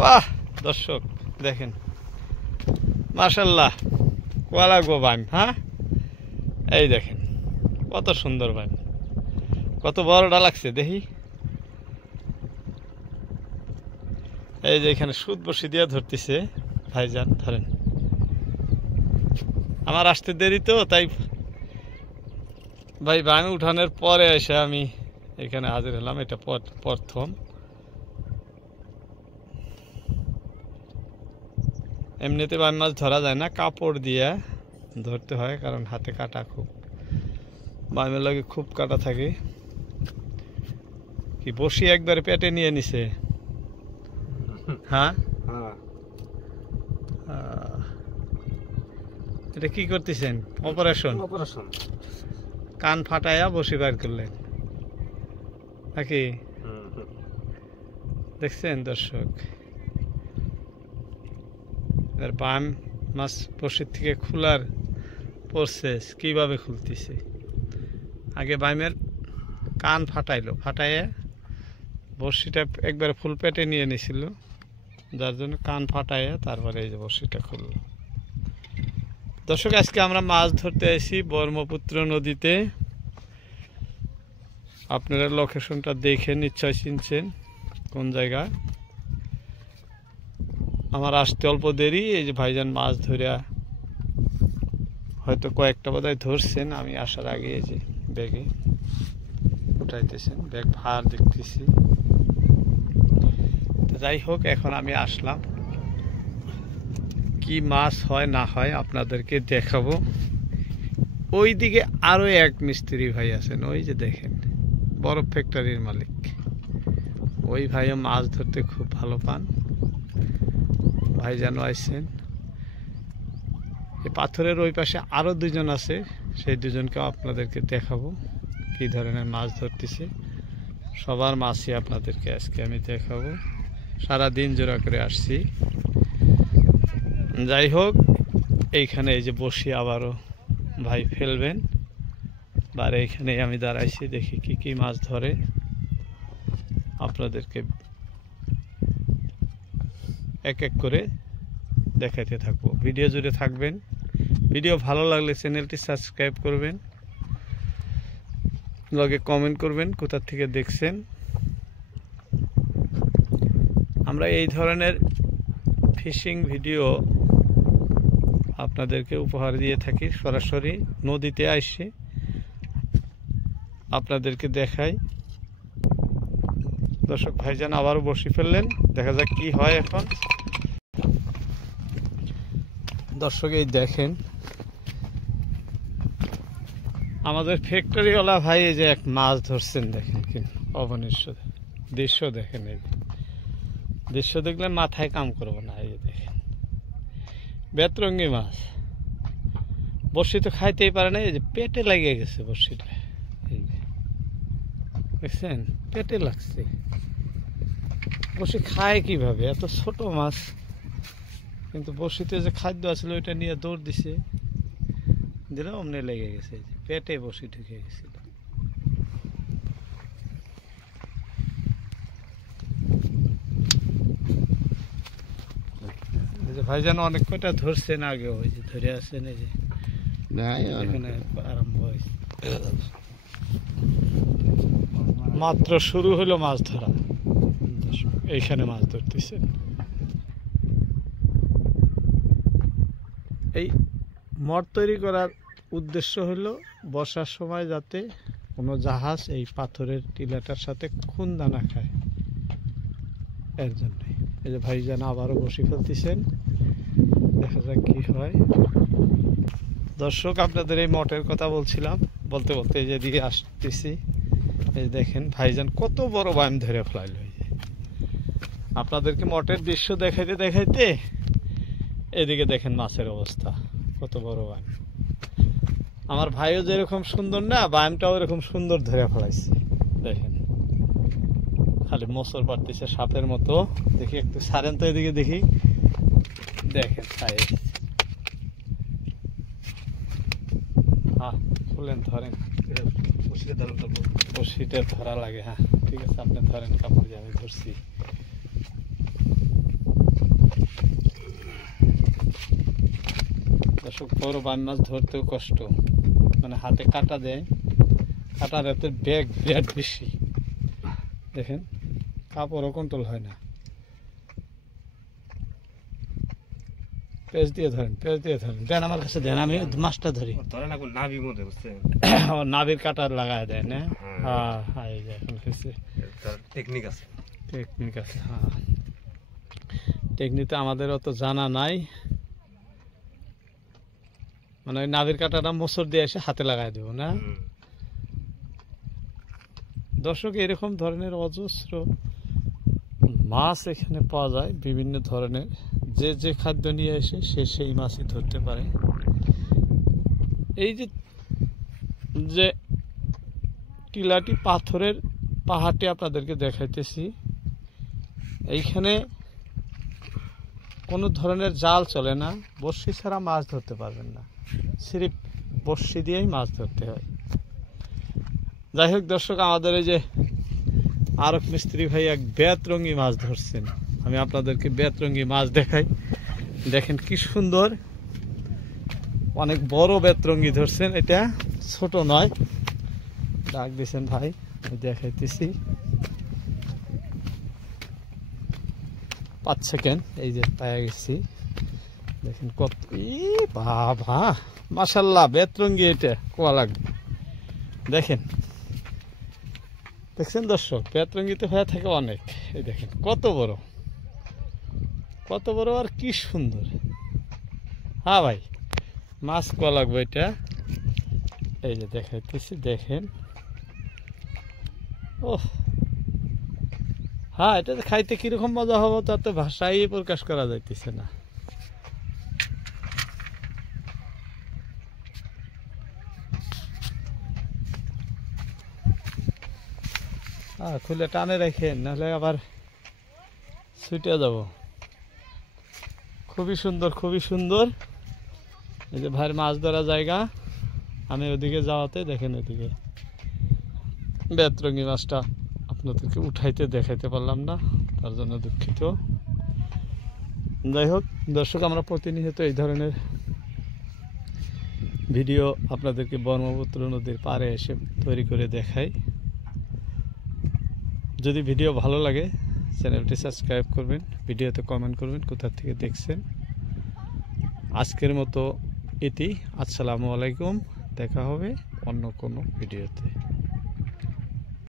বাহ দর্শক দেখেন মাশাআল্লাহ কোয়া লাগবো বাইম। হ্যাঁ এই দেখেন কত সুন্দর বাইম, কত বড়টা লাগছে দেখি। এই যে এখানে সুদ বসি দিয়ে ধরতেছে ভাইজান, ধরেন। আমার আসতে দেরি তো, তাই ভাই বাইম উঠানোর পরে এসে আমি এখানে হাজির হলাম। এটা প্রথম। এমনিতে বাইম মাছ ধরা যায় না, কাপড় দিয়ে ধরতে হয়, কারণ হাতে কাটা খুব, বাইমের লাগে খুব কাটা থাকে। কি বসি একবারে পেটে নিয়ে নিছে? হ্যাঁ এটা কি করতেছেন? অপারেশন? অপারেশন। কান ফাটায়া বসি বার করলেন নাকি? দেখছেন দর্শক, বাম মাছ বসির থেকে খোলার প্রসেস কিভাবে খুলতেছে। আগে বাইমের কান ফাটাইলো, ফাটাইয়া বড়শিটা একবারে ফুল পেটে নিয়ে নিছিল, যার জন্য কান ফাটাইয়া তারপরে এই যে বড়শিটা খুললো। দর্শক আজকে আমরা মাছ ধরতে আসি ব্রহ্মপুত্র নদীতে। আপনারা লোকেশনটা দেখে নিশ্চয় চিনছেন কোন জায়গা। আমার আসতে অল্প দেরি, এই যে ভাইজান মাছ ধরিয়া হয়তো কয়েকটা বোধহয় ধরছেন। আমি আসার আগে এই যে ব্যাগে উঠাইতেছেন, ব্যাগ ভার দেখতেছি। যাই হোক, এখন আমি আসলাম, কি মাছ হয় না হয় আপনাদেরকে দেখাবো। ওই দিকে আরো এক মিস্ত্রি ভাই আছেন, ওই যে দেখেন বরফ ফ্যাক্টরির মালিক। ওই ভাইও মাছ ধরতে খুব ভালো পান। ভাই যেন আইছেন। এই পাথরের ওই পাশে আরো দুজন আছে, সেই দুজনকেও আপনাদেরকে দেখাবো কি ধরনের মাছ ধরতেছে। সবার মাছই আপনাদেরকে আজকে আমি দেখাবো। সারা দিন জোড়া করে আসছি। যাই হোক, এইখানে এই যে বসি আবারও ভাই ফেলবেন, আর এইখানে আমি দাঁড়াইছি, দেখি কি কি মাছ ধরে। আপনাদেরকে এক এক করে দেখাতে থাকবো। ভিডিও জুড়ে থাকবেন। ভিডিও ভালো লাগলে চ্যানেলটি সাবস্ক্রাইব করবেন, লগে কমেন্ট করবেন কোথা থেকে দেখছেন। আমরা এই ধরনের ফিশিং ভিডিও আপনাদেরকে উপহার দিয়ে থাকি। সরাসরি নদীতে আসে আপনাদেরকে দেখাই। দর্শক ভাইজান আবারও বসি ফেললেন, দেখা যাক কি হয় এখন। দর্শক এই দেখেন আমাদের ফ্যাক্টরিওয়ালা ভাই এই যে এক মাছ ধরছেন, দেখেন কি অবনিশ্য দৃশ্য। দেখেন এই দৃশ্য দেখলে মাথায় কাম করবো না। এই যে দেখেন বেতরঙ্গি মাছ, বড়শি তো খাইতেই পারে না, এই যে পেটে লাগিয়ে গেছে বড়শিটা। এই যে দেখছেন পেটে লাগছে। বড়শি খায় কিভাবে? এত ছোট মাছ, কিন্তু বড়শিতে যে খাদ্য আছিল ওইটা নিয়ে দৌড় দিছে, দিলে অমনে লেগে গেছে, পেটে বড়শি ঢুকে গেছিল। ভাইজান অনেক কটা ধরছেন আগে, ওই যে ধরে আসছেন, এই যে এখানে আরম্ভ হয়েছে। মাত্র শুরু হলো মাছ ধরা, এইখানে মাছ ধরতেছেন। এই মঠ তৈরি করার উদ্দেশ্য হলো বর্ষার সময় যাতে কোনো জাহাজ এই পাথরের টিলাটার সাথে খুন্দা না খায়, এর জন্যই। এই যে ভাইজান আবারও বসে ফেলতেছেন, দেখা যাক কি হয়। দর্শক আপনাদের এই মঠের কথা বলছিলাম, বলতে বলতে এই যে দিকে আসতেছি। এই দেখেন ভাইজান কত বড় বাইম ধরে ফেলাইল। আপনাদেরকে মঠের দৃশ্য দেখাইতে দেখাইতে এদিকে দেখেন মাছের অবস্থা, কত বড় বাইম। আমার ভাইও যেরকম সুন্দর না, বাইমটাও এরকম সুন্দর ধরে ফেলাইছে। দেখেন খালি মোচড় পাড়তেছে সাপের মতো। দেখি একটু সারেন তো এদিকে দেখি, দেখেন হ্যাঁ খুলেন, ধরেন। বড়শিটা ধরা লাগে। হ্যাঁ ঠিক আছে, আপনি ধরেন, কাপড় দিয়ে আমি ধরছি। দর্শক বড় বান মাছ ধরতেও কষ্ট, মানে হাতে কাটা দেয়, কাটার এত ব্যাগ বিরাট বেশি, দেখেন কাপড়ও কন্ট্রোল হয় না। পেঁচ দিয়ে ধরেন, পেঁচ দিয়ে ধরেন, দেন আমার কাছে দেন, আমি মাছটা ধরি। নাভির কাটার লাগায় দেয় না? হ্যাঁ হ্যাঁ, এই যে এখন হয়েছে, টেকনিক আছে, টেকনিক আছে। হ্যাঁ, টেকনিক তো আমাদের অত জানা নাই, মানে ওই নাভির কাটাটা মোচড় দিয়ে এসে হাতে লাগাই দেবো না। দর্শক এরকম ধরনের অজস্র মাছ এখানে পাওয়া যায়, বিভিন্ন ধরনের, যে যে খাদ্য নিয়ে এসে সে সেই মাছই ধরতে পারে। এই যে টিলাটি পাথরের পাহাড়টি আপনাদেরকে দেখাইতেছি, এইখানে কোনো ধরনের জাল চলে না, বড়শি ছাড়া মাছ ধরতে পারবেন না, সিরিফ বড়শি দিয়েই মাছ ধরতে হয়। যাই হোক দর্শক, আমাদের এই যে আরক মিস্ত্রি ভাই এক বেতরঙ্গি মাছ ধরছেন, আমি আপনাদেরকে বেতরঙ্গি মাছ দেখাই। দেখেন কি সুন্দর, অনেক বড় বেতরঙ্গি ধরছেন, এটা ছোট নয়। ডাক দিয়েছেন ভাই, দেখাইতেছি, 5 সেকেন্ড, এই যে পায়ে গেছি। দেখেন কত, বাবা মাশাল্লাহ, বেতরঙ্গি, এটা কোয়া লাগবে। দেখেন, দেখছেন দর্শক, বেতরঙ্গিতে হয়ে থাকে অনেক। এই দেখেন কত বড়, কত বড় আর কি সুন্দর। হ্যাঁ ভাই, মাছ কোয়া লাগবে এটা, এই যে দেখাইতেছি, দেখেন। ও হ্যাঁ, এটা খাইতে কিরকম মজা হবো তাতে ভাষাই প্রকাশ করা যাইতেছে না। হ্যাঁ, খুলে টানে রাখেন, নাহলে আবার ছুটে যাব। খুবই সুন্দর, খুবই সুন্দর। এই যে ভাইয়ের মাছ ধরা জায়গা, আমি ওদিকে যাওয়াতে দেখেন এদিকে বেতরঙ্গি মাছটা আপনাদেরকে উঠাইতে দেখাইতে পারলাম না, তার জন্য দুঃখিত। যাই হোক দর্শক, আমরা প্রতিনিয়ত এই ধরনের ভিডিও আপনাদেরকে ব্রহ্মপুত্র নদীর পাড়ে এসে তৈরি করে দেখাই। যদি ভিডিও ভালো লাগে চ্যানেলটি সাবস্ক্রাইব করবেন, ভিডিওতে কমেন্ট করবেন কোথা থেকে দেখছেন। আজকের মতো এটি, আসসালামু আলাইকুম, দেখা হবে অন্য কোনো ভিডিওতে।